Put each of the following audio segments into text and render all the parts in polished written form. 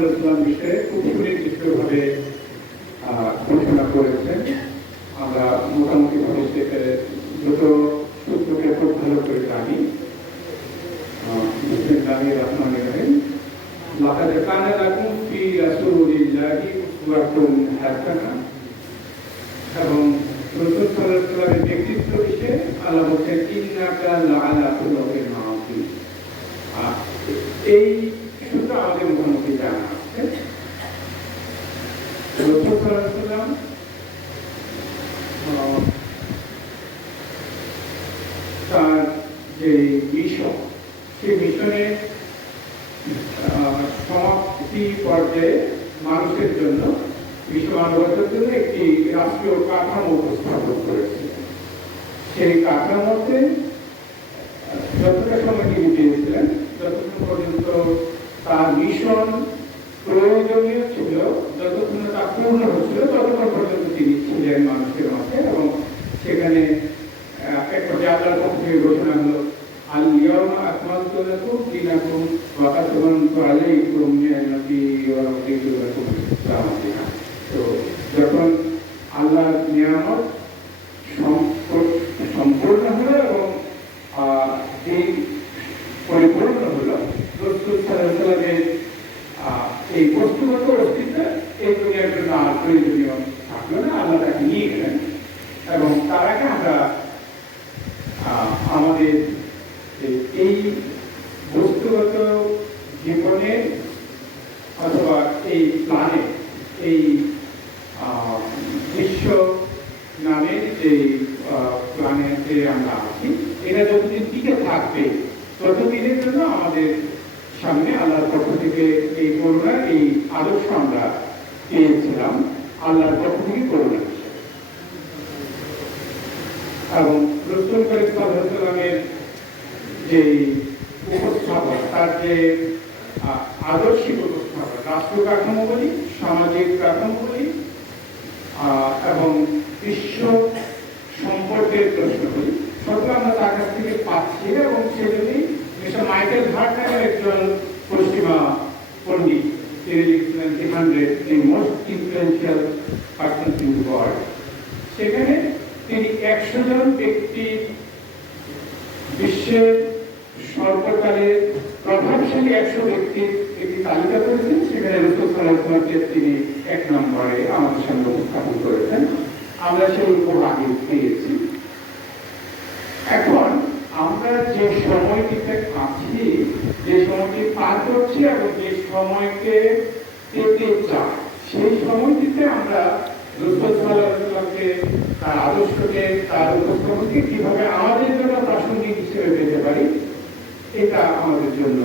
সাল্লাল্লাহু বিষয়ে খুব সুনির্দিষ্টভাবে ঘোষণা করেছেন। আমরা মোটামুটি ভাবে দুটো সূত্রকে খুব ভালো করে জানি। বিসমিল্লাহির রহমানির রহিম। লাকাদ কানা লাকুম ফি রাসূলিল্লাহি উসওয়াতুন হাসানাহ। এবং রাসূল সাল্লাল্লাহু আলাইহি ওয়াসাল্লামের ব্যক্তিত্ব বিষয়ে আল্লাহ বলেন ইন্নাকা লাআলা খুলুকিন আযীম। এই সূত্র আমাদের মোটামুটি জানা আছে। রাসূল সাল্লাল্লাহু আলাইহি ওয়াসাল্লাম তার যে মিশন, সেই মিশনে সমাপ্তি পর্যায়ে মানুষের জন্য, বিশ্ব মানবতার জন্য একটি রাষ্ট্রীয় কাঠামো উপস্থাপন করেছে। সেই কাঠামোতে যতটা সময় তিনি পেয়েছিলেন, যতক্ষণ পর্যন্ত তার মিশন প্রয়োজনীয় ছিল, যতক্ষণ তা পূর্ণ হচ্ছিল, ততক্ষণ পর্যন্ত তিনি ছিলেন মানুষের মাঝে। এবং সেখানে এক পর্যায়ে আল্লাহর পক্ষ থেকে ঘোষণা হলো, আল ইয়াউমা আকমালতু লাকুম দীনাকুম ওয়া আতমামতু আলাইকুম নি'মাতি ওয়া রাদিতু লাকুম ইসলাম দীনা। তো যখন আল্লাহর নিয়ামত সম্পূর্ণ হলো এবং দিন পরিপূর্ণ হলো, রাসূল সাল্লাল্লাহু আলাইহি ওয়াসাল্লামের এই বস্তুগত অস্তিত্ব এই দুনিয়ার জন্য আর প্রয়োজনীয় থাকলো না। আল্লাহ তাকে নিয়ে গেলেন এবং তার আগে আমরা আমাদের এই বস্তুগত জীবনে অথবা এই প্ল্যানেট, এই বিশ্ব নামের যে প্ল্যানেটে আমরা আছি, এটা যতদিন টিকে থাকবে ততদিনের জন্য আমাদের সামনে আল্লাহর পক্ষ থেকে এই করুণা, এই আদর্শ আমরা পেয়েছিলাম আল্লাহর পক্ষ থেকে করুণা। এবং রাসূল সাল্লাল্লাহু আলাইহি ওয়াসাল্লামের যে উপস্থাপন, তার যে আদর্শিক উপস্থাপন, রাষ্ট্র কাঠামো বলি, সামাজিক কাঠামো বলি এবং বিশ্ব সম্পর্কের প্রশ্ন বলি, সবগুলো আমরা তার কাছ থেকে পাচ্ছি। এবং সেজন্যই মিস্টার মাইকেল হার্ট নামের একজন পশ্চিমা পণ্ডিত, তিনি লিখেছিলেন দি 100 the most influential persons in the world. সেখানে তিনি 100 জন ব্যক্তি, বিশ্বের সর্বকালের প্রভাবশালী 100 ব্যক্তির একটি তালিকা করেছেন। সেখানে রাসূল সাল্লাল্লাহু আলাইহি ওয়াসাল্লামকে তিনি 1 নম্বরে আমাদের সামনে উপস্থাপন করেছেন। আমরা সেই আগে পেয়েছি। এখন আমরা যে সময়টিতে আছি, যে সময়টি পার করছি এবং যে সময়কে পেতে চাই, সেই সময়টিতে আমরা রাসূল সাল্লাল্লাহু আলাইহি ওয়াসাল্লামকে, তার আদর্শকে, তার উপস্থাপনকে কিভাবে আমাদের জন্য প্রাসঙ্গিক হিসেবে পেতে পারি, এটা আমাদের জন্য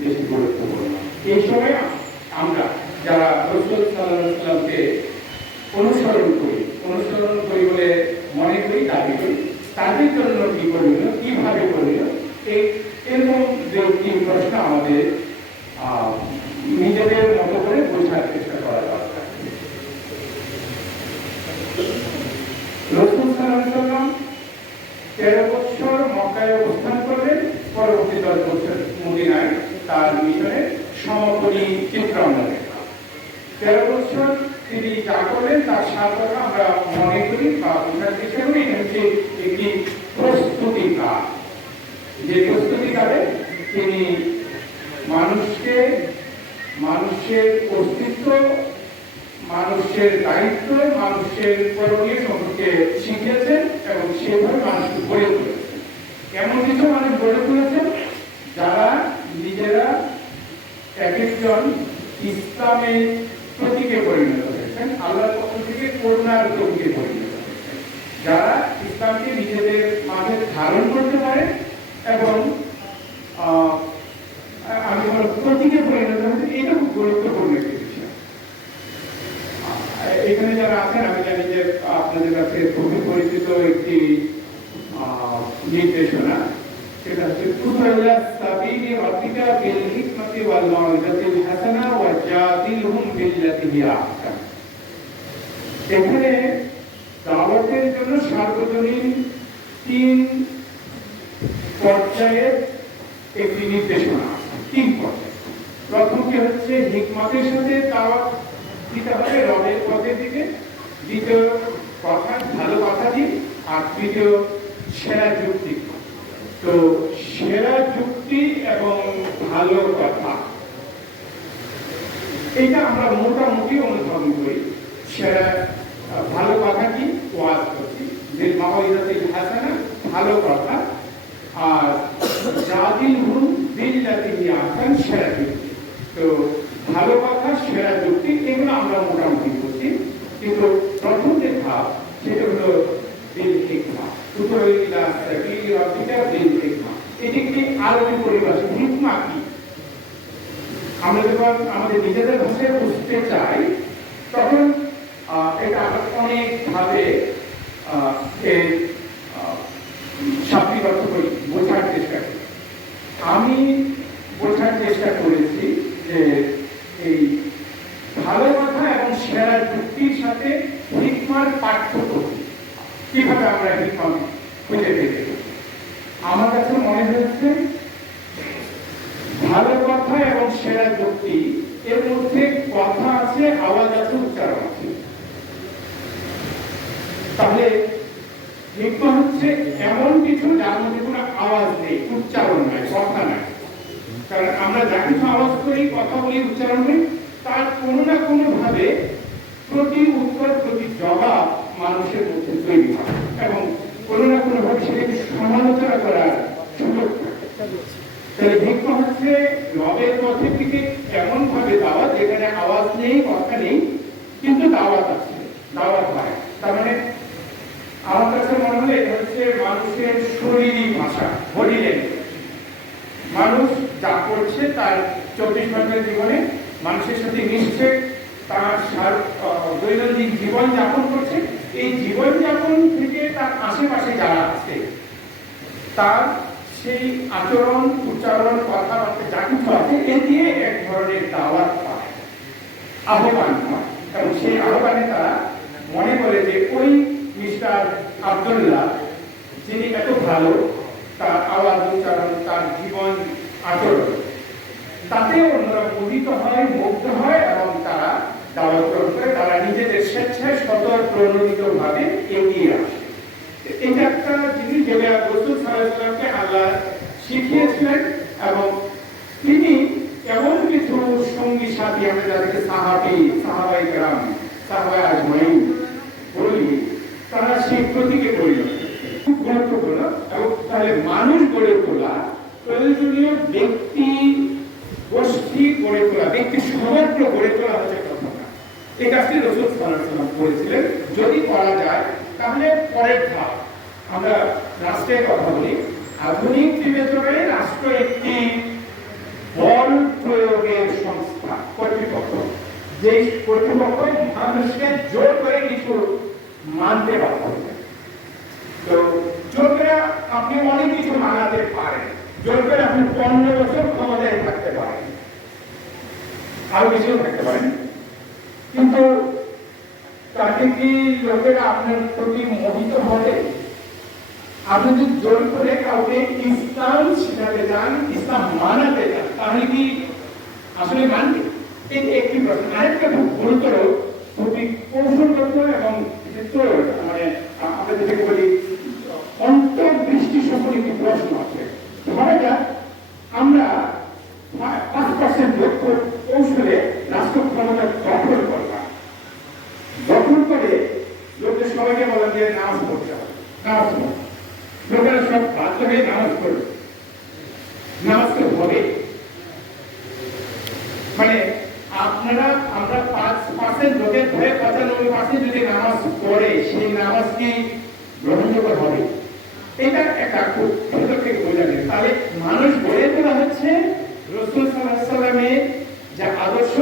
বেশি গুরুত্বপূর্ণ। এই সময় আমরা যারা রাসূল সাল্লাল্লাহু আলাইহি ওয়াসাল্লামকে অনুসরণ করি বলে মনে করি, দাবি করি, তাদের জন্য কি করণীয়, কিভাবে করণীয়, এরকম যে তিন প্রশ্ন আমাদের নিজেদের মতো করে বোঝার চেষ্টা করা দরকার। রাসূল সাল্লাল্লাহু আলাইহি ওয়াসাল্লাম 13 বছর মক্কায় অবস্থান করলেন। পরবর্তী 10 বছর মদিনায় তার মিশনের সমাপনী চিত্র আমরা দেখলাম। 13 বছর তিনি যা করলেন তার সাফল্য আমরা মনে করি বা বোঝার চেষ্টা করি। এটা হচ্ছে একটি প্রস্তুতি কাল, যে প্রস্তুতি কালে তিনি মানুষকে, মানুষের অস্তিত্ব, মানুষের দায়িত্ব, মানুষের করণীয় সম্পর্কে শিখিয়েছেন এবং সেভাবে মানুষকে গড়ে তুলেছেন। এমন কিছু মানুষ গড়ে তুলেছেন যারা নিজেরা এক একজন ইসলামের প্রতীকে পরিণত হয়েছেন, আল্লাহর পক্ষ থেকে করুণার প্রতীকে পরিণত হয়েছেন, যারা ইসলামকে নিজেদের মাঝে ধারণ করতে পারে এবং আমি বলব প্রতীকে পরিণত হয়েছে। এটা খুব গুরুত্বপূর্ণ একটি বিষয়। এখানে যারা আছেন, আমি জানি যে আপনাদের কাছে খুবই পরিচিত একটি নির্দেশনা, সেটা হচ্ছে কুতুল্লাহ সাবিলি রাব্বিকা বিল হিকমাতি ওয়াল মাউইযাতিল হাসানা ওয়া জাদিলহুম বিল্লাতি হিয়া আহসান। এখানে দাওয়াতের জন্য সার্বজনীন 3 পর্যায়ের একটি নির্দেশনা, 3 পর্যায়ে। প্রথমটি হচ্ছে হিকমতের সাথে দাওয়াত দিতে হবে রবের পথের দিকে, দ্বিতীয় কথা ভালো কথা দিন, আর তৃতীয় সেরা যুক্তি। তো সেরা যুক্তি এবং ভালো কথা এটা আমরা মোটামুটি অনুধাবন করি। সেরা ভালো কথা কি ওয়াজ করছি যে মাওয়াইজাতুল হাসানা ভালো কথা, আর জাদিলহুম বিল্লাতি হিয়া আহসান সেরা যুক্তি। তো ভালো কথা সেরা যুক্তি এগুলো আমরা মোটামুটি করছি, কিন্তু প্রথম যে ধাপ সেটা হলো বিল হিকমা, উতরা সাবিলি রাব্বিকা বিল হিকমা। এটি একটি আরবি পরিভাষা। হিকমা কি আমরা যখন আমাদের নিজেদের ভাষায় বুঝতে চাই তখন এটা আমরা অনেকভাবে এর শাব্দিক অর্থ বোঝার চেষ্টা করি। আমি বোঝার চেষ্টা করেছি যে এই ভালো কথা এবং সেরা যুক্তির সাথে হিকমার পার্থক্য কিভাবে আমরা হিকমা খুঁজে পেতে। আমার কাছে মনে হয়েছে ভালো কথা এবং সেরা যুক্তি এর মধ্যে কথা আছে, আওয়াজ আছে, উচ্চারণ আছে। তাহলে হিকমা হচ্ছে এমন কিছু যার মধ্যে কোনো আওয়াজ নেই, উচ্চারণ নাই, কথা নাই। কারণ আমরা যা কিছু আওয়াজ করি, কথা বলি, উচ্চারণ করি, তার কোনো না কোনো ভাবে প্রতি উত্তর প্রতি জবাব মানুষের মধ্যে তৈরি হয় এবং কোনো না কোনো ভাবে সেটাকে সমালোচনা করার সুযোগ থাকে। তাহলে হিকমা হচ্ছে রবের পথের দিকে এমন ভাবে দাওয়াত যেখানে আওয়াজ নেই, কথা নেই, কিন্তু দাওয়াত আছে, দাওয়াত হয়। তার মানে আমার কাছে মনে হয় এটা হচ্ছে মানুষের শরীরী ভাষা, বডি ল্যাঙ্গুয়েজ। মানুষ যা করছে তার 24 ঘন্টার জীবনে মানুষের সাথে মিশছে, তার দৈনন্দিন জীবন যাপন করছে। এই জীবন যাপন থেকে তার আশেপাশে যারা আছে তার সেই আচরণ, উচ্চারণ, কথাবার্তা যা কিছু আছে এ দিয়ে এক ধরনের দাওয়াত পায়, আহ্বান পায়। এবং সেই আহ্বানে তারা মনে করে যে ওই মিস্টার আব্দুল্লাহ যিনি এত ভালো, তার আওয়াজ, উচ্চারণ, তার জীবন আচরণ, তাতে অন্যরা মোহিত হয়, মুগ্ধ হয় এবং তারা দাওয়াত গ্রহণ করে। তারা নিজেদের স্বেচ্ছায় স্বতঃপ্রণোদিত ভাবে এগিয়ে আসে। এটা একটা জিনিস যেটা রাসূল সাল্লাল্লাহু আলাইহি ওয়াসাল্লামকে আল্লাহ শিখিয়েছিলেন এবং তিনি এমন কিছু সঙ্গী সাথী, আমরা যাদেরকে সাহাবায়ে কেরাম, সাহাবায়ে আজমাইন বলি, তারা সেই প্রতীকে পরিণত খুব গুরুত্বপূর্ণ। এবং তাহলে মানুষ গড়ে তোলা, প্রয়োজনীয় ব্যক্তি গোষ্ঠী গড়ে তোলা, ব্যক্তি সমগ্র গড়ে তোলা হচ্ছে কথা। এই কাজটি রাসূল সাল্লাল্লাহু আলাইহি ওয়াসাল্লাম করেছিলেন। যদি করা যায় তাহলে পরের ধাপ আমরা রাষ্ট্রের কথা বলি। আধুনিক বিবেচনায় রাষ্ট্র একটি বল প্রয়োগের সংস্থা, কর্তৃপক্ষ, যে কর্তৃপক্ষ মানুষকে জোর করে কিছু মানতে বাধ্য করে। তো জোর করে আপনি অনেক কিছু মানাতে পারেন, জোর করে আপনি 15 বছর ক্ষমতায় থাকতে পারেন, আরো বেশিও থাকতে পারেন, কিন্তু তাতে কি লোকেরা আপনার প্রতি মোহিত হবে? আপনি যদি জোর করে কাউকে ইসলাম শেখাতে চান, ইসলাম মানাতে চান, তাহলে কি আসলে মানবে? এই একটি প্রশ্ন। আরেকটা খুব গুরুতর, খুবই কৌশলগত এবং মানে আমরা যেটাকে বলি অন্তর্দৃষ্টি সম্পর্কে একটি প্রশ্ন আছে। ধরা যাক আমরা 5% লক্ষ্য কৌশলে রাষ্ট্র ক্ষমতা দখল করলাম, দখল করে লোকদের সবাইকে বললাম যে নামাজ পড়তে হবে, নামাজ পড়বে, লোকেরা সব বাধ্য হয়ে নামাজ পড়বে, নামাজ তো হবে। মানে আমরা 5% লোকের ধরে 95% যদি নামাজ পড়ে, সেই নামাজ কি গ্রহণযোগ্য হবে? এটা একটা খুব ভেতর থেকে বোঝা যায়। তাহলে মানুষ গড়ে তোলা হচ্ছে রাসূল সাল্লাল্লাহু আলাইহি ওয়াসাল্লামের যে আদর্শ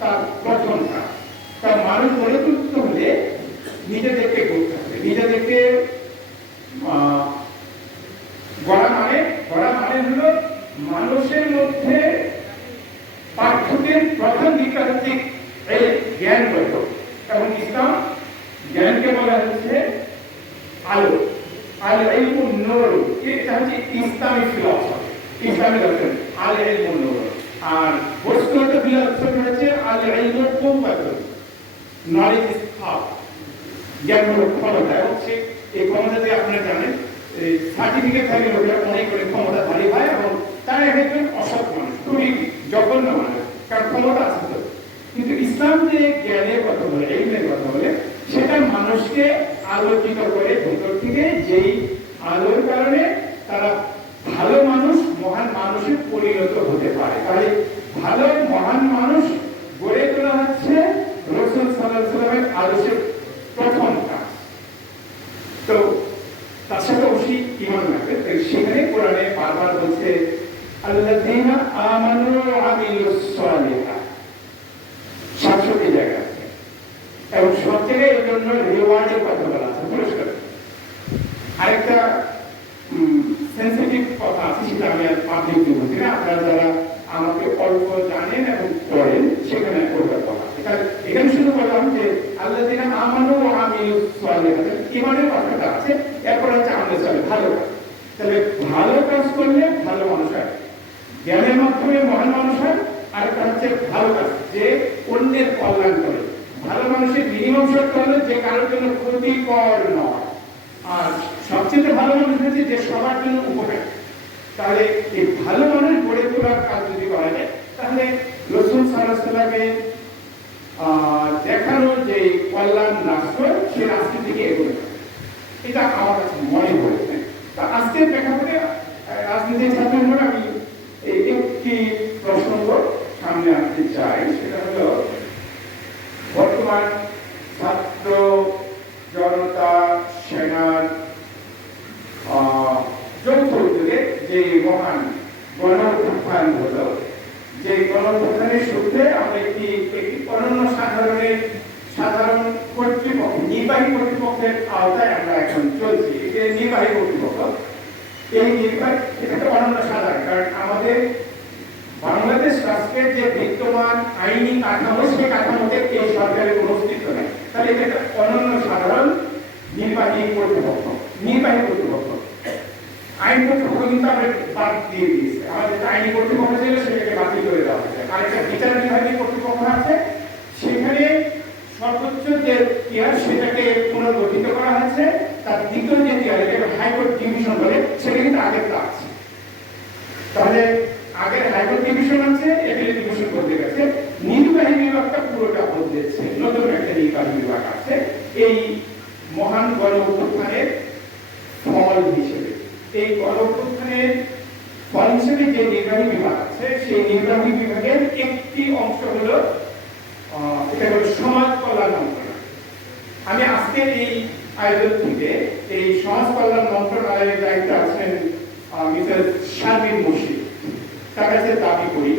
তার প্রথম কাজ। তার মানুষ গড়ে তুলতে হলে নিজেদেরকে করতে হবে, নিজেদেরকে গড়া মানে হলো মানুষের মধ্যে পাঠ্যের প্রধান দিকটা হচ্ছে জ্ঞান গত, এবং ইসলাম জ্ঞানকে বলা হচ্ছে আলো, আল ইলমুন নূর। এটা হচ্ছে ইসলামিক ফিলসফি, ইসলামিক দর্শন। আল ইলমুন নূর, আর বস্তুগত ফিলসফি হচ্ছে আল ইলমু কুওয়াতুন, নলেজ ইজ পাওয়ার, জ্ঞান হলো ক্ষমতা। এবং এই ক্ষমতা দিয়ে আপনারা জানেন সার্টিফিকেট থাকলে লোকেরা অনেক করে ক্ষমতাধারী হয় এবং তারা একজন অসৎ মানুষ, খুবই জঘন্য মানুষ, কারণ ক্ষমতা আছে তো। কিন্তু ইসলাম যে জ্ঞানের কথা বলে, ইলমের কথা বলে, সেটা মানুষকে আলোকিত করে ভেতর থেকে, যেই আলোর কারণে তারা ভালো মানুষ, মহান মানুষে পরিণত হতে পারে। তাহলে ভালো মহান মানুষ গড়ে তোলা হচ্ছে রাসূল সাল্লাল্লাহু আলাইহি ওয়াসাল্লামের আদর্শের প্রথম কাজ। তো তার সাথে অবশ্যই ঈমান রাখবে। সেখানে কোরআনে বারবার বলছে আল্লাযীনা আমানু ওয়া আমিলুস সালিহাত, ৬৭ জায়গা আছে এবং সব জায়গায় এর জন্য রিওয়ার্ডের কথা বলা আছে, পুরস্কার। আরেকটা সেন্সিটিভ কথা আছে, সেটা আমি আর পাবলিক বলছি না, আপনারা যারা আমাকে অল্প জানেন এবং পড়েন সেখানে ওটার কথা আছে। এখানে শুধু বললাম যে আল্লাযীনা আমানু ওয়া আমিলুস সালিহাত, ঈমানের কথাটা আছে, এরপর হচ্ছে আমলে সালেহ, ভালো কাজ। তাহলে ভালো কাজ করলে ভালো মানুষ হয়, জ্ঞানের মাধ্যমে মহান মানুষ হয়। আরেকটা হচ্ছে ভালো কাজ, যে অন্যের কল্যাণ করে। ভালো মানুষের মিনিমাম শর্ত হলো যে কারোর জন্য ক্ষতিকর নয়, আর সবচেয়ে ভালো মানুষ হচ্ছে যে সবার জন্য উপকার। তাহলে এই ভালো মানুষ গড়ে তোলার কাজ যদি করা যায়, তাহলে রাসূল সাল্লাল্লাহু আলাইহি ওয়াসাল্লামের দেখানো যে কল্যাণ রাষ্ট্র, সেই রাষ্ট্রের দিকে এগোবে, এটা আমার কাছে মনে হয়েছে। তা আজকের প্রেক্ষাপটে রাজনীতির ছাত্র হিসেবে আমি একটি প্রসঙ্গ সামনে আনতে চাই। সেটা হলো বর্তমান ছাত্র জনতা সেনার যৌথ উদ্যোগে যে মহান গণ অভ্যুত্থান হলো, যে গণ অভ্যুত্থানের সূত্রে আমরা একটি অনন্য সাধারণ কর্তৃপক্ষ, নির্বাহী কর্তৃপক্ষের আওতায় আমরা এখন চলছি। এটা নির্বাহী কর্তৃপক্ষ, এই নির্বাহী, এটা একটা অনন্য সাধারণ, কারণ আমাদের বাংলাদেশ রাষ্ট্রের যে বিদ্যমান আইনি কাঠামো, সেই কাঠামোতে এই সরকারের কোনো অস্তিত্ব নেই। তাহলে এটা একটা অনন্য সাধারণ নির্বাহী কর্তৃপক্ষ। আইন কর্তৃপক্ষ কিন্তু আমরা বাদ দিয়ে দিয়েছে, আমাদের আইনি কর্তৃপক্ষ ছিল সেটাকে বাতিল করে দেওয়া হয়েছে। আর একটা বিচার বিভাগীয় কর্তৃপক্ষ আছে, সেখানে সর্বোচ্চ যে টিয়ার সেটাকে পুনর্গঠিত করা হয়েছে। তার দ্বিতীয় যে টিয়ার, এটা হাইকোর্ট ডিভিশন বলে, সেটা কিন্তু আগের তা আছে। তাহলে আগের হাইকোর্ট ডিভিশন আছে, এপিলেট ডিভিশন বদলে গেছে, নির্বাহী বিভাগটা পুরোটা বদলেছে, নতুন একটা নির্বাহী বিভাগ আছে। এই মহান গণ অভ্যুত্থানের ফল হিসেবে, এই গণ অভ্যুত্থানের ফল হিসেবে যে নির্বাহী বিভাগ আছে, সেই নির্বাহী বিভাগের একটি অংশ হলো এটা হলো সমাজ কল্যাণ মন্ত্রণালয়। আমি আজকের এই আয়োজন থেকে এই সমাজ কল্যাণ মন্ত্রণালয়ের দায়িত্বে আছেন মিসেস শারমিন মুর্শিদ। তার কাছে দাবি করি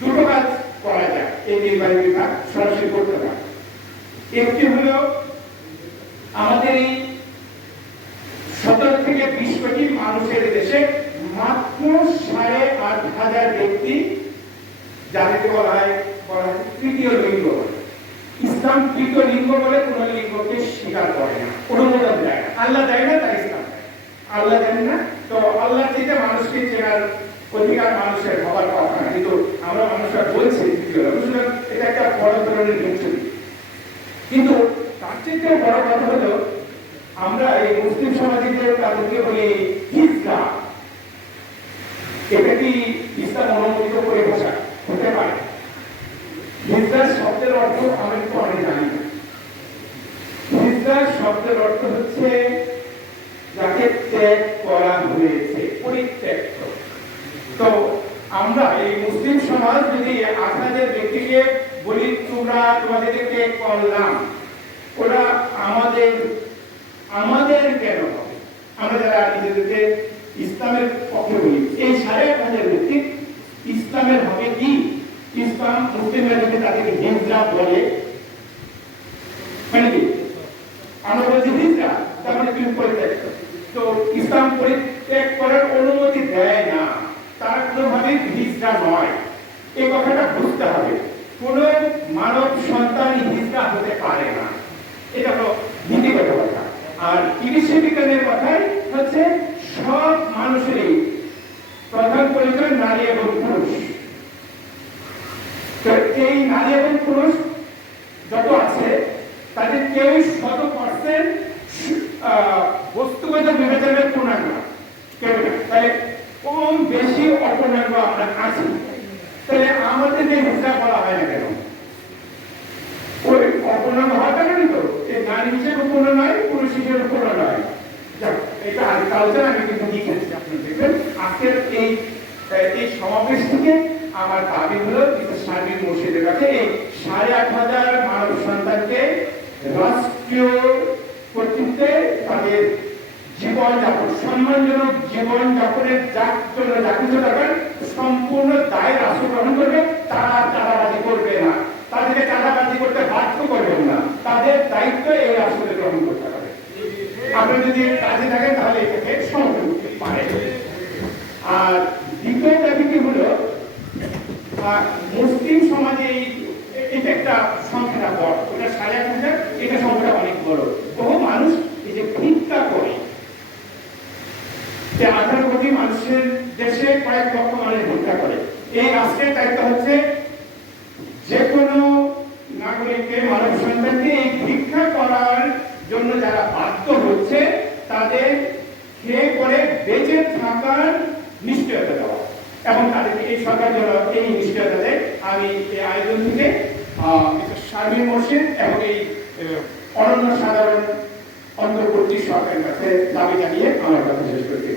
দুটো কাজ করা যায়, এই নির্বাহী বিভাগ সরাসরি করতে পারে। একটি হলো আমাদের এই 17 থেকে 20 কোটি মানুষের দেশে মাত্র 8,500 ব্যক্তি, যাদেরকে বলা হয় তৃতীয় লিঙ্গ। ইসলাম তৃতীয় লিঙ্গ বলে কোন লিঙ্গকে স্বীকার করে না, অনুমোদন দেয় না। আল্লাহ দেয় না, তাই ইসলাম দেয়। আল্লাহ দেন না, তো আল্লাহ যেটা মানুষকে চেনার অধিকার মানুষের হবার কথা না, কিন্তু আমরা মানুষরা বলছি তৃতীয় লিঙ্গ। এটা একটা বড় ধরনের বিচ্যুতি। কিন্তু তার চেয়ে বড় কথা হলো, আমরা এই মুসলিম সমাজে তাদেরকে বলি হিজড়া। এটা কি ইসলাম অনুমোদিত পরিভাষা হতে পারে? হিজড়া শব্দের অর্থ আমি তো অনেক জানি না। হিজড়া শব্দের অর্থ হচ্ছে যাকে ত্যাগ করা হয়েছে, পরিত্যক্ত। তো আমরা এই মুসলিম সমাজ যদি 8,000 ব্যক্তিকে বলি তোমরা তোমাদেরকে করলাম, ওরা আমাদের কেন হবে? আমরা যারা নিজেদেরকে ইসলামের পক্ষে বলি, এই 8,500 ব্যক্তি ইসলামের হবে কি? ইসলাম মুসলিমরা যদি তাদেরকে হিজড়া বলে, মানে কি? আমরা বলছি হিজড়া, তার মানে তুমি পরিত্যাগ। তো ইসলাম পরিত্যাগ করার অনুমতি দেয় না, তারা কোনোভাবে হিজড়া নয়। এই কথাটা বুঝতে হবে। কোন মানব সন্তান হিজড়া হতে পারে না, এটা তো নীতিগত কথা। আর চিকিৎসা বিজ্ঞানের কথাই হচ্ছে সব মানুষেরই প্রধান পরিচয় নারী এবং পুরুষ। এই নারী এবং পুরুষ যত আছে তাদের কেউ 100% বস্তুগত বিবেচনার পূর্ণাঙ্গ কেউ না। তাহলে কম বেশি অপূর্ণাঙ্গ আমরা আছি। তাহলে আমাদের যে হিসাব বলা হয় না কেন, ওই অপূর্ণাঙ্গ হওয়ার কারণে তো এই নারী হিসেবে পূর্ণ নয়, পুরুষ হিসেবে পূর্ণ নয়। এটা কালচার আমি কিন্তু লিখেছি, আপনি দেখবেন। আজকের এই সমাবেশ থেকে আমার দাবি হলো সার্বিক মসজিদের কাছে এই 8,500 মানব সন্তানকে রাষ্ট্রীয় কর্তৃত্বে তাদের জীবনযাপন, সম্মানজনক জীবনযাপনের জন্য যা কিছু দরকার সম্পূর্ণ দায় রাষ্ট্র গ্রহণ করবে। তারা চাঁদাবাজি করবে না, তাদেরকে চাঁদাবাজি করতে বাধ্য করবেন না, তাদের দায়িত্ব এই রাষ্ট্রকে গ্রহণ করতে হবে। আপনি যদি কাজে থাকেন তাহলে এটাকে সমর্থন করতে পারে। আর দ্বিতীয় দাবিটি হলো মুসলিম সমাজে এটা একটা সংখ্যাটা বড়, ওটা 1,500, এটা সংখ্যাটা অনেক বড়। বহু মানুষ এই যে ভিক্ষা করে, 18 কোটি মানুষের দেশে কয়েক লক্ষ মানুষ ভিক্ষা করে। এই রাষ্ট্রের দায়িত্ব হচ্ছে যে কোনো নাগরিককে, মানব সন্তানকে এই ভিক্ষা করার জন্য যারা বাধ্য হচ্ছে তাদের খেয়ে পরে বেঁচে থাকার নিশ্চয়তা দেওয়া এবং তাদেরকে এই সরকার জন্য এই নিশ্চয়তা দেয়। আমি এই আয়োজন থেকে সার্বিক মসজিদ এবং এই অনন্য সাধারণ অন্তর্বর্তী সরকারের কাছে দাবি জানিয়ে আমার কথা শেষ করছি।